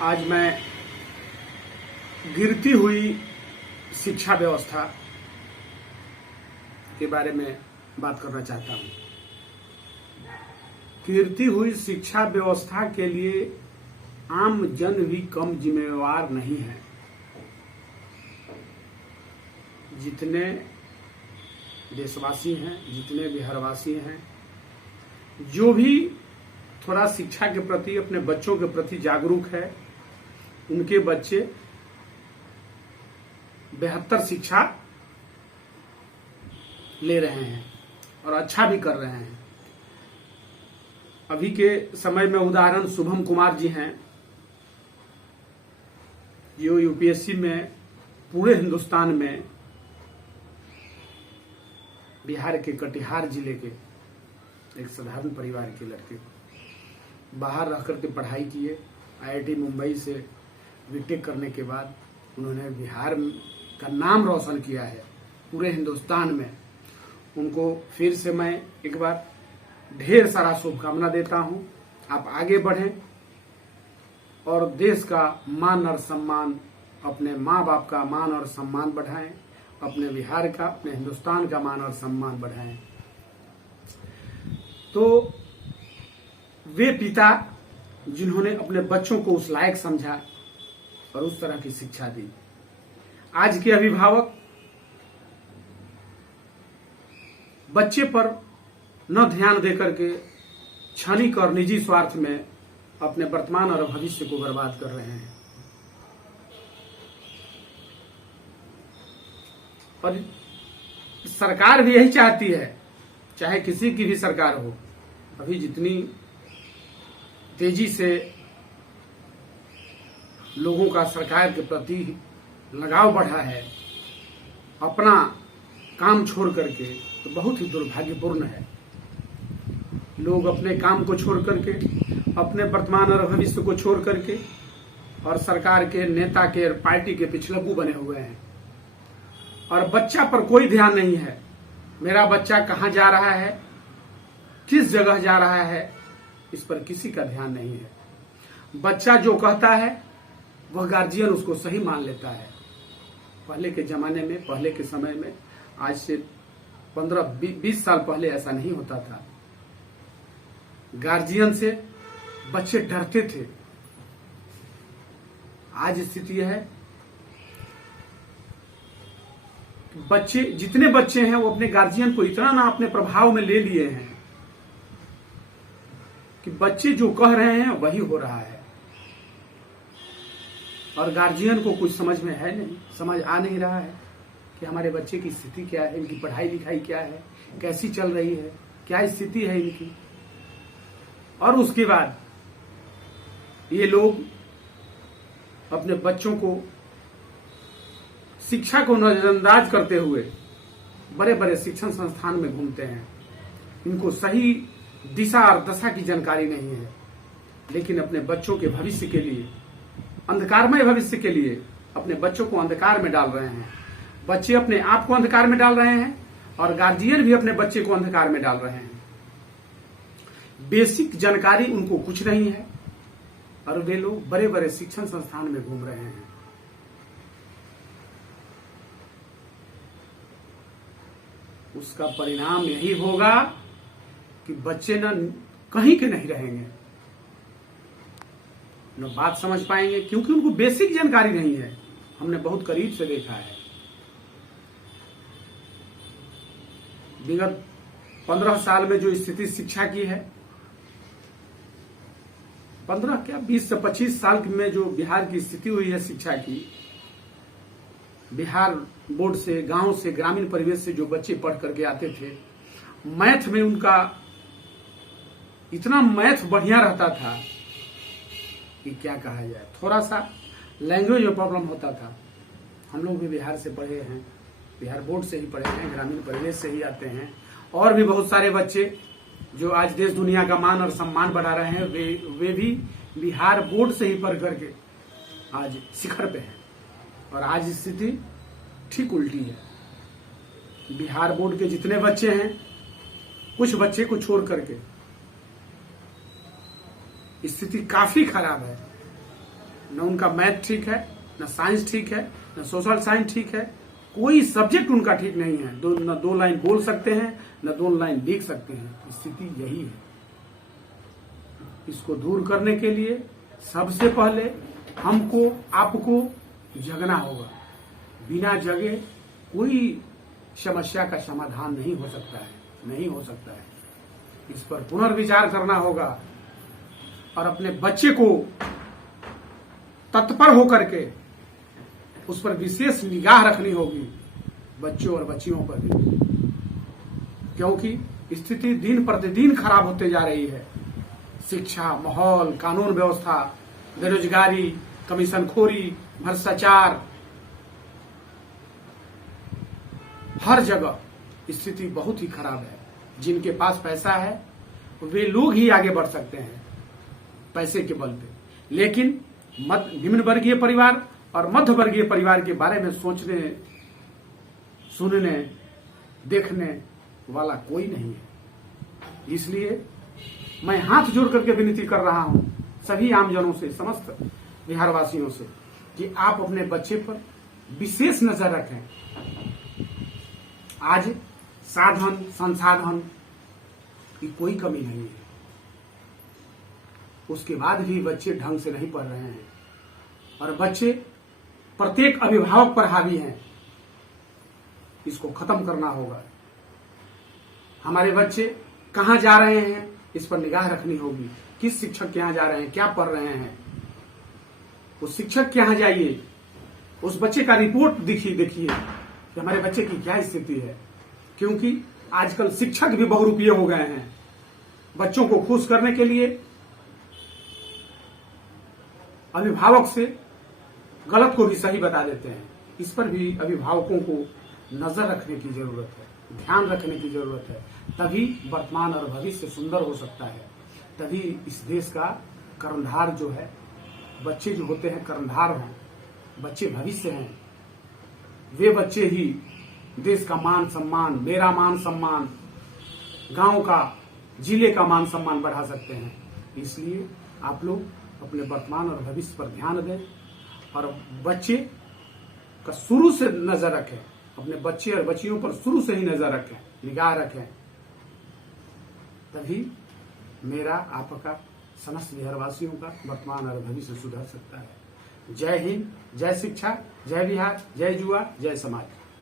आज मैं गिरती हुई शिक्षा व्यवस्था के बारे में बात करना चाहता हूं। गिरती हुई शिक्षा व्यवस्था के लिए आम जन भी कम जिम्मेवार नहीं है। जितने देशवासी हैं, जितने बिहारवासी हैं, जो भी थोड़ा शिक्षा के प्रति, अपने बच्चों के प्रति जागरूक है, उनके बच्चे बेहतर शिक्षा ले रहे हैं और अच्छा भी कर रहे हैं। अभी के समय में उदाहरण शुभम कुमार जी हैं, जो यूपीएससी में पूरे हिंदुस्तान में बिहार के कटिहार जिले के एक साधारण परिवार के लड़के बाहर रह करके पढ़ाई किए। आईआईटी मुंबई से बीटेक करने के बाद उन्होंने बिहार का नाम रोशन किया है पूरे हिंदुस्तान में। उनको फिर से मैं एक बार ढेर सारा शुभकामना देता हूं। आप आगे बढ़ें और देश का मान और सम्मान, अपने माँ बाप का मान और सम्मान बढ़ाएं, अपने बिहार का, अपने हिंदुस्तान का मान और सम्मान बढ़ाएं। तो वे पिता जिन्होंने अपने बच्चों को उस लायक समझा और उस तरह की शिक्षा दी, आज के अभिभावक बच्चे पर न ध्यान देकर के क्षणिक और निजी स्वार्थ में अपने वर्तमान और भविष्य को बर्बाद कर रहे हैं। और सरकार भी यही चाहती है, चाहे किसी की भी सरकार हो। अभी जितनी तेजी से लोगों का सरकार के प्रति लगाव बढ़ा है, अपना काम छोड़ करके, तो बहुत ही दुर्भाग्यपूर्ण है। लोग अपने काम को छोड़ करके, अपने वर्तमान और भविष्य को छोड़ करके और सरकार के, नेता के, पार्टी के पिछलग्गू बने हुए हैं और बच्चा पर कोई ध्यान नहीं है। मेरा बच्चा कहाँ जा रहा है, किस जगह जा रहा है, इस पर किसी का ध्यान नहीं है। बच्चा जो कहता है वह गार्जियन उसको सही मान लेता है। पहले के जमाने में, पहले के समय में, आज से 15-20 साल पहले ऐसा नहीं होता था। गार्जियन से बच्चे डरते थे। आज स्थिति है बच्चे, जितने बच्चे हैं वो अपने गार्जियन को इतना ना अपने प्रभाव में ले लिए हैं कि बच्चे जो कह रहे हैं वही हो रहा है और गार्जियन को कुछ समझ में है नहीं, समझ आ नहीं रहा है कि हमारे बच्चे की स्थिति क्या है, इनकी पढ़ाई लिखाई क्या है, कैसी चल रही है, क्या स्थिति है इनकी। और उसके बाद ये लोग अपने बच्चों को, शिक्षा को नजरअंदाज करते हुए बड़े बड़े शिक्षण संस्थान में घूमते हैं। इनको सही दिशा और दशा की जानकारी नहीं है, लेकिन अपने बच्चों के भविष्य के लिए, अंधकारमय भविष्य के लिए अपने बच्चों को अंधकार में डाल रहे हैं। बच्चे अपने आप को अंधकार में डाल रहे हैं और गार्जियन भी अपने बच्चे को अंधकार में डाल रहे हैं। बेसिक जानकारी उनको कुछ नहीं है और वे लोग बड़े बड़े शिक्षण संस्थान में घूम रहे हैं। उसका परिणाम यही होगा कि बच्चे न कहीं के नहीं रहेंगे, न बात समझ पाएंगे, क्योंकि उनको बेसिक जानकारी नहीं है। हमने बहुत करीब से देखा है। विगत 15 साल में जो स्थिति शिक्षा की है, 15 क्या 20 से 25 साल में जो बिहार की स्थिति हुई है शिक्षा की, बिहार बोर्ड से, गांव से, ग्रामीण परिवेश से जो बच्चे पढ़ करके आते थे, मैथ में उनका इतना मैथ बढ़िया रहता था कि क्या कहा जाए। थोड़ा सा लैंग्वेज में प्रॉब्लम होता था। हम लोग भी बिहार से पढ़े हैं, बिहार बोर्ड से ही पढ़े हैं, ग्रामीण परिवेश से ही आते हैं। और भी बहुत सारे बच्चे जो आज देश दुनिया का मान और सम्मान बढ़ा रहे हैं, वे भी बिहार बोर्ड से ही पढ़ करके आज शिखर पे हैं। और आज स्थिति ठीक उल्टी है। बिहार बोर्ड के जितने बच्चे हैं, कुछ बच्चे को छोड़ करके स्थिति काफी खराब है। न उनका मैथ ठीक है, न साइंस ठीक है, न सोशल साइंस ठीक है, कोई सब्जेक्ट उनका ठीक नहीं है। न 2 लाइन बोल सकते हैं, न 2 लाइन लिख सकते हैं। स्थिति यही है। इसको दूर करने के लिए सबसे पहले हमको आपको जगना होगा। बिना जगे कोई समस्या का समाधान नहीं हो सकता है, नहीं हो सकता है। इस पर पुनर्विचार करना होगा और अपने बच्चे को तत्पर होकर के उस पर विशेष निगाह रखनी होगी, बच्चों और बच्चियों पर भी, क्योंकि स्थिति दिन प्रतिदिन खराब होते जा रही है। शिक्षा, माहौल, कानून व्यवस्था, बेरोजगारी, कमीशनखोरी, भ्रष्टाचार, हर जगह स्थिति बहुत ही खराब है। जिनके पास पैसा है वे लोग ही आगे बढ़ सकते हैं पैसे के बल पे, लेकिन निम्न वर्गीय परिवार और मध्य वर्गीय परिवार के बारे में सोचने, सुनने, देखने वाला कोई नहीं है। इसलिए मैं हाथ जोड़ करके विनती कर रहा हूं सभी आमजनों से, समस्त बिहारवासियों से, कि आप अपने बच्चे पर विशेष नजर रखें। आज साधन संसाधन की कोई कमी नहीं है, उसके बाद भी बच्चे ढंग से नहीं पढ़ रहे हैं और बच्चे प्रत्येक अभिभावक पर हावी हैं। इसको खत्म करना होगा। हमारे बच्चे कहां जा रहे हैं इस पर निगाह रखनी होगी। किस शिक्षक के यहां जा रहे हैं, क्या पढ़ रहे हैं, उस शिक्षक के यहां जाइए, उस बच्चे का रिपोर्ट देखिए कि हमारे बच्चे की क्या स्थिति है। क्योंकि आजकल शिक्षक भी बहुरूपीय हो गए हैं। बच्चों को खुश करने के लिए अभिभावक से गलत को भी सही बता देते हैं। इस पर भी अभिभावकों को नजर रखने की जरूरत है, ध्यान रखने की जरूरत है। तभी वर्तमान और भविष्य सुंदर हो सकता है। तभी इस देश का कर्णधार जो है, बच्चे जो होते हैं कर्णधार हैं, बच्चे भविष्य हैं। वे बच्चे ही देश का मान सम्मान, मेरा मान सम्मान, गांव का, जिले का मान सम्मान बढ़ा सकते हैं। इसलिए आप लोग अपने वर्तमान और भविष्य पर ध्यान दें और बच्चे का शुरू से नजर रखें। अपने बच्चे और बच्चियों पर शुरू से ही नजर रखें, निगाह रखें। तभी मेरा, आपका, समस्त बिहारवासियों का वर्तमान और भविष्य सुधर सकता है। जय हिंद, जय शिक्षा, जय बिहार, जय जुआ, जय समाज।